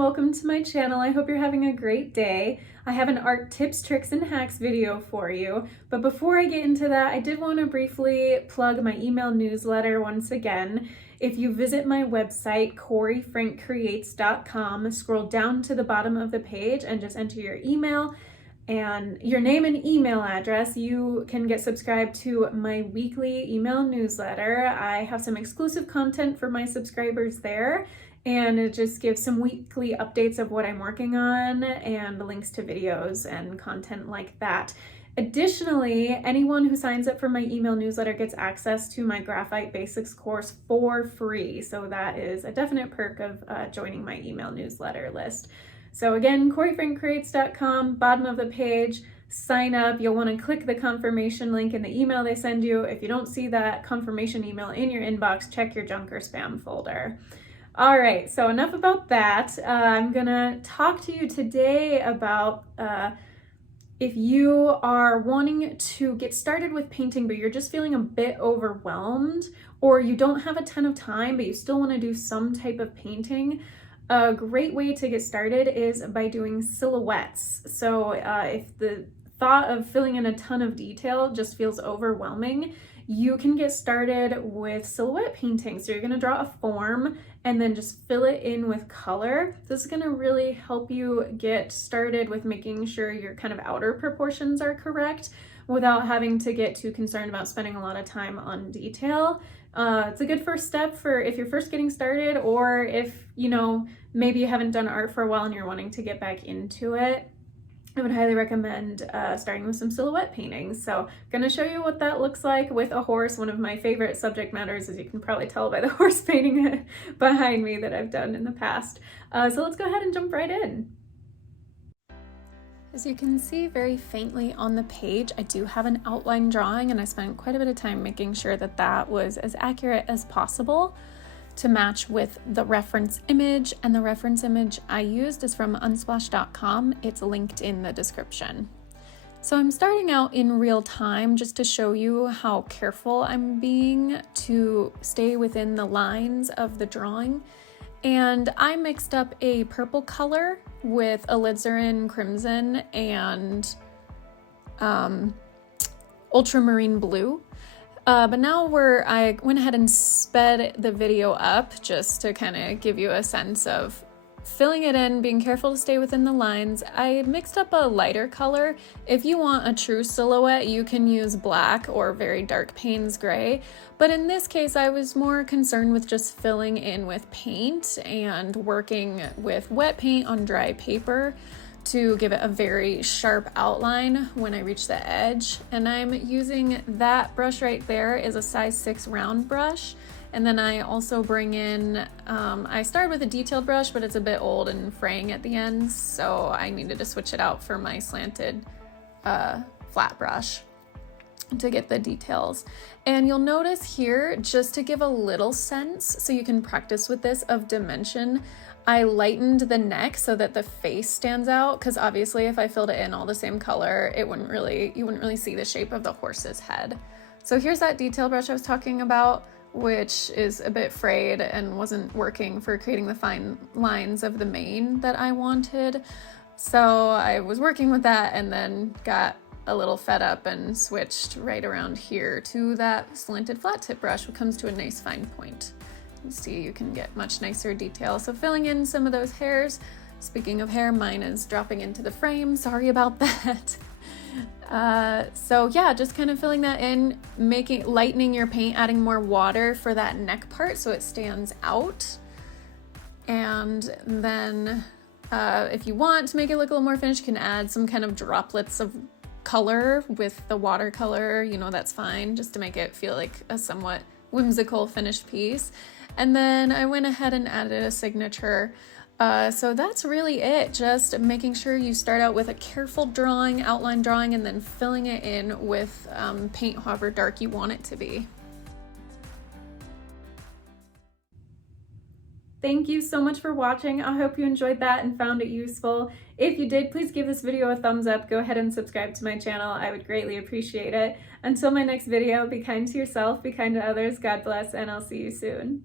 welcome to my channel. I hope you're having a great day. I have an art tips, tricks, and hacks video for you. But before I get into that, I did want to briefly plug my email newsletter once again. If you visit my website, CoreyFrankCreates.com, scroll down to the bottom of the page and just enter your email and your name and email address, you can get subscribed to my weekly email newsletter. I have some exclusive content for my subscribers there, and it just gives some weekly updates of what I'm working on and links to videos and content like that. Additionally, anyone who signs up for my email newsletter gets access to my Graphite Basics course for free. So that is a definite perk of joining my email newsletter list. So again, CoreyFrankCreates.com, bottom of the page, sign up. You'll want to click the confirmation link in the email they send you. If you don't see that confirmation email in your inbox, check your junk or spam folder. All right, so enough about that. I'm gonna talk to you today about if you are wanting to get started with painting, but you're just feeling a bit overwhelmed, or you don't have a ton of time, but you still want to do some type of painting. A great way to get started is by doing silhouettes. So if the thought of filling in a ton of detail just feels overwhelming, you can get started with silhouette painting. So you're going to draw a form and then just fill it in with color. This is going to really help you get started with making sure your kind of outer proportions are correct without having to get too concerned about spending a lot of time on detail. It's a good first step for if you're first getting started, or if, maybe you haven't done art for a while and you're wanting to get back into it. I would highly recommend starting with some silhouette paintings. So I'm going to show you what that looks like with a horse. One of my favorite subject matters, as you can probably tell by the horse painting behind me that I've done in the past. So let's go ahead and jump right in. As you can see very faintly on the page, I do have an outline drawing, and I spent quite a bit of time making sure that that was as accurate as possible to match with the reference image. And the reference image I used is from unsplash.com. It's linked in the description. So I'm starting out in real time just to show you how careful I'm being to stay within the lines of the drawing. And I mixed up a purple color with alizarin crimson and ultramarine blue. But now I went ahead and sped the video up just to kind of give you a sense of filling it in, being careful to stay within the lines. I mixed up a lighter color. If you want a true silhouette, you can use black or very dark Payne's gray. But in this case, I was more concerned with just filling in with paint and working with wet paint on dry paper to give it a very sharp outline when I reach the edge. And I'm using that brush right there is a size 6 round brush. And then I also bring in, I started with a detailed brush, but it's a bit old and fraying at the ends, so I needed to switch it out for my slanted flat brush to get the details. And you'll notice here, just to give a little sense, so you can practice with this, of dimension, I lightened the neck so that the face stands out, because obviously if I filled it in all the same color, you wouldn't really see the shape of the horse's head. So here's that detail brush I was talking about, which is a bit frayed and wasn't working for creating the fine lines of the mane that I wanted. So I was working with that and then got a little fed up and switched right around here to that slanted flat tip brush, which comes to a nice fine point. You see, you can get much nicer detail. So filling in some of those hairs. Speaking of hair, mine is dropping into the frame. Sorry about that. So yeah, just kind of filling that in, lightening your paint, adding more water for that neck part so it stands out. And then if you want to make it look a little more finished, you can add some kind of droplets of color with the watercolor, that's fine, just to make it feel like a somewhat whimsical finished piece. And then I went ahead and added a signature. So that's really it, just making sure you start out with a careful drawing, outline drawing, and then filling it in with paint however dark you want it to be. Thank you so much for watching. I hope you enjoyed that and found it useful. If you did, please give this video a thumbs up. Go ahead and subscribe to my channel. I would greatly appreciate it. Until my next video, be kind to yourself, be kind to others, God bless, and I'll see you soon.